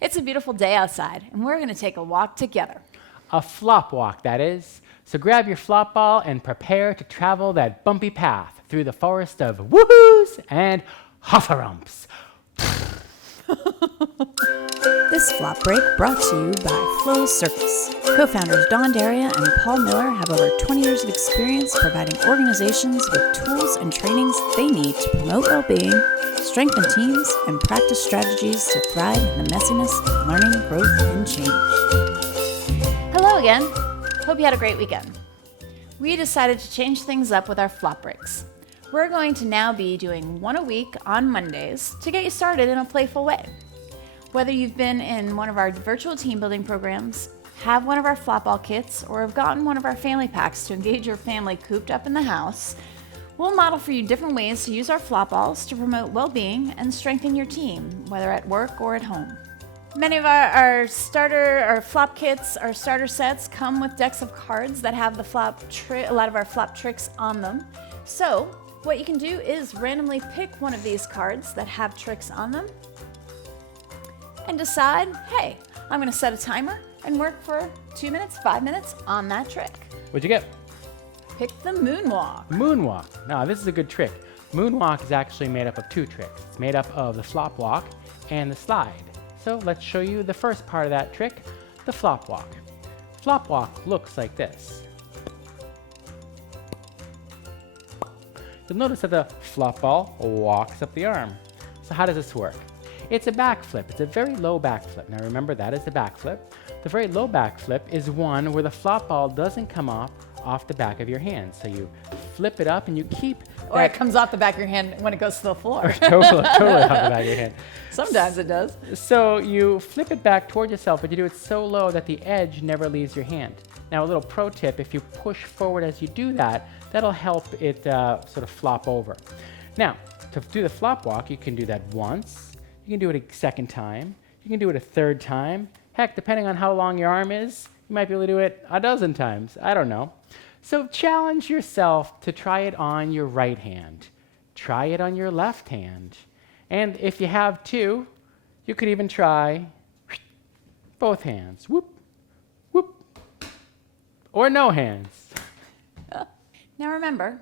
It's a beautiful day outside, and we're going to take a walk together. A flop walk, that is. So grab your flop ball and prepare to travel that bumpy path through the forest of woohoos and hoffarumps. This flop break brought to you by Flow Circus. Co-founders Don Daria and Paul Miller have over 20 years of experience providing organizations with tools and trainings they need to promote well-being, strengthen teams, and practice strategies to thrive in the messiness of learning, growth, and change. Hello again. Hope you had a great weekend. We decided to change things up with our flop breaks. We're going to now be doing one a week on Mondays to get you started in a playful way. Whether you've been in one of our virtual team building programs, have one of our flop ball kits, or have gotten one of our family packs to engage your family cooped up in the house, we'll model for you different ways to use our flop balls to promote well-being and strengthen your team, whether at work or at home. Many of our flop kits, our starter sets, come with decks of cards that have a lot of our flop tricks on them. So what you can do is randomly pick one of these cards that have tricks on them and decide, hey, I'm going to set a timer and work for 2 minutes, 5 minutes on that trick. What'd you get? Pick the Moonwalk. Moonwalk. Now, this is a good trick. Moonwalk is actually made up of two tricks. It's made up of the flop walk and the slide. So let's show you the first part of that trick, the flop walk. Flop walk looks like this. You'll notice that the flop ball walks up the arm. So how does this work? It's a backflip. It's a very low backflip. Now remember, that is the backflip. The very low backflip is one where the flop ball doesn't come off the back of your hand. So you flip it up and you keep Or it comes off the back of your hand when it goes to the floor. totally off the back of your hand. Sometimes it does. So you flip it back toward yourself, but you do it so low that the edge never leaves your hand. Now a little pro tip, if you push forward as you do that, that'll help it sort of flop over. Now, to do the flop walk, you can do that once. You can do it a second time. You can do it a third time. Heck, depending on how long your arm is, you might be able to do it a dozen times. I don't know. So challenge yourself to try it on your right hand. Try it on your left hand. And if you have two, you could even try both hands. Whoop, whoop. Or no hands. Now remember,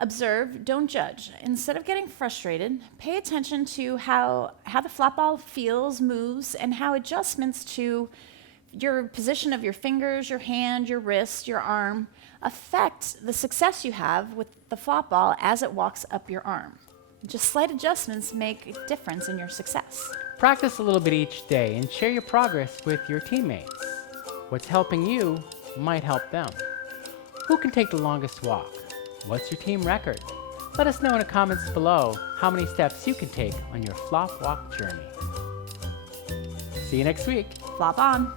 observe, don't judge. Instead of getting frustrated, pay attention to how the flop ball feels, moves, and how adjustments to your position of your fingers, your hand, your wrist, your arm affect the success you have with the flop ball as it walks up your arm. Just slight adjustments make a difference in your success. Practice a little bit each day and share your progress with your teammates. What's helping you might help them. Who can take the longest walk? What's your team record? Let us know in the comments below how many steps you can take on your flop walk journey. See you next week. Flop on.